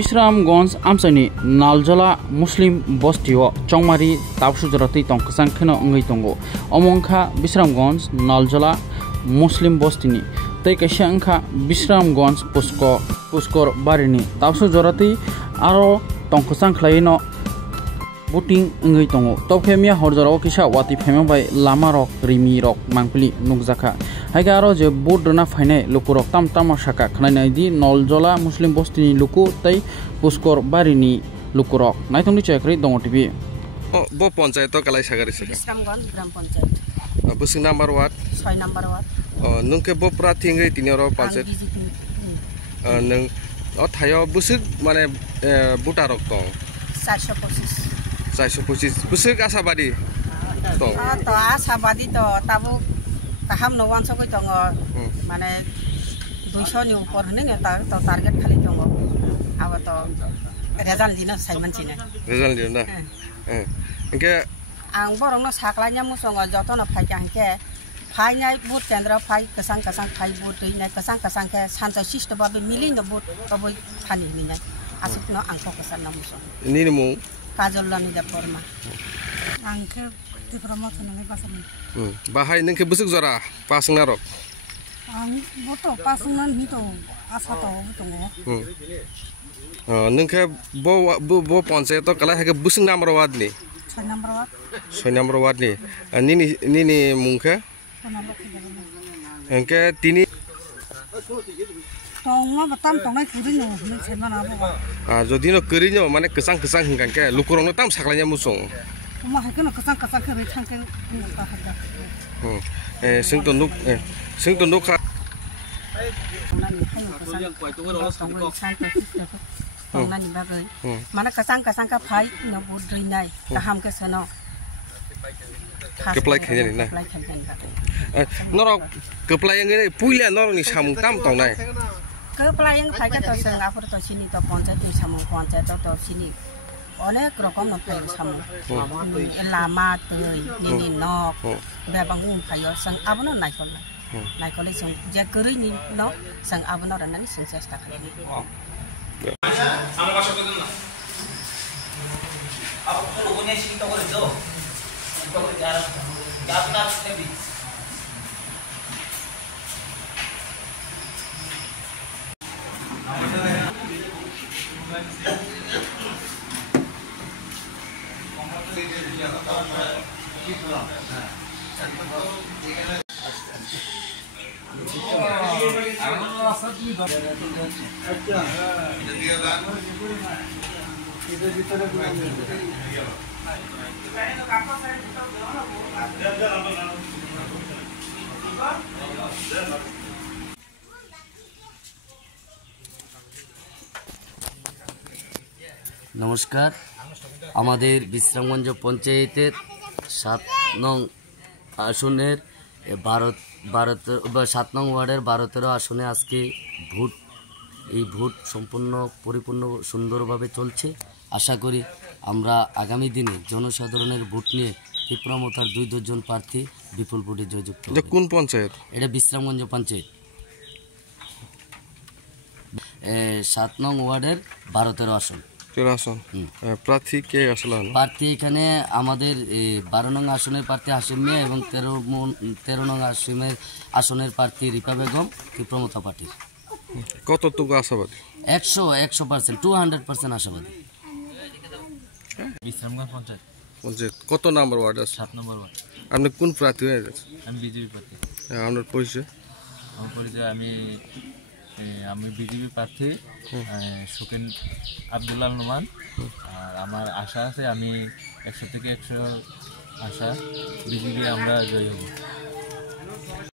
Bisramganj amsani Naljala Muslim Bostio Chongmari Tapsujorati Tongkasang Kheno Ngai Tongo Omongkha Bisramganj Naljala Muslim Bostini Tei kaisa angkha Bisramganj Puskor Barini Tapsujorati aro Tongkasang Khlaino Buting ngai tongo topkhemia horjaro kisa wati phema bai lama rok rimi rok mangpili nukjaka haiga aro je board na phainai lukurok tam saka khnai di Naljala Muslim Bostini luku tei Puskor Barini lukurok naithongni chekri dongo tv bo panchayat kalai sagari saka Bisramganj gram panchayat busing number what 6 number what nungke bo prathi ngai tinoro panchayat nung thayo busuk mane butarok tong 425 busuk asabadi tong to asabadi to tabu kaham no wan sokoi tong mane 200 ni upor hne ne to target khali tong aba to result dina saiman chine result dina engke ang borong no saklanya musong joto no phai jangke phai nai but kendra phai kasang phai but nai kasang ke sansa sisto babe milin no but baboi phani ni nai asuk no ang fokusan na musong ni mu kajol lami da forma angke diploma thonai pasani bahai nengke busuk jora pasna rok ang boto pasna ni to asa to tongo nengke bo panchayat kala hake busuk number ward ni 6 number ward ni ni mungke engke tini tongma batam tongai kurino ni semana abo jodi no kurino mane kesang hingkan ke lukurong no tam saklanya musong ma hakeno kasang ke rechang ke ta hakka sing to nuk tongna ni bagai mana kasang ka phai no budri nai kaham ke sono keplai khayen ni na norok keplai ngai puila norok ni samung tam tongnai keplai yang phai ka to seng apur to sini to panchayat samung panchayat to sini অনেক রকম নফাই সামু লামা তৈ নিনি knock বেবাঙ্গুম ফাইও song আবনো নাইকলে song যে গরৈ নি ন song আবনো রানানি song চেষ্টা খালি আমার ভাষা কইদেন না আপ তো লোকনে সিটো করে দাও সিটো করে যার যাবনা নেবি নমস্কার আমাদের বিশ্রামগঞ্জ পঞ্চায়েতের 7 নং আসনের 7 নং ওয়ার্ডের 12-13 আসনে আজকে ভোট এই ভোট সম্পূর্ণ পরিপূর্ণ সুন্দরভাবে চলছে আশা করি আমরা আগামী দিনে জনসাধারণের ভোট নিয়ে তীব্রমতার 2 জন প্রার্থী বিপুল ভোটে জয়যুক্ত এটা কোন পঞ্চায়েত এটা বিশ্রামগঞ্জ পঞ্চায়েত 7 নং ওয়ার্ডের 12-13 আসন প্রার্থী কে আসলেন প্রার্থী এখানে আমাদের 12 নং আসনের প্রার্থী হাসিম মিয়া এবং 13 নং আসনের প্রার্থী রিপা বেগম তীব্রমতা পার্টির কতটুকু আশাবাদী 100% 200% আশাবাদী বিশ্রামগঞ্জ পঞ্চায়েত কত নাম্বার ওয়ার্ড 7 নম্বর ওয়ার্ড আপনি কোন প্রার্থী আমি বিজেপি প্রার্থী আপনার পরিচয় আমার পরিচয় আমি বিজেপি প্রার্থী সুকেন আব্দুল্লাহ নোমান আর আমার আশা আছে আমি 100 থেকে 100 আশা বিজেপি আমরা জয় হব।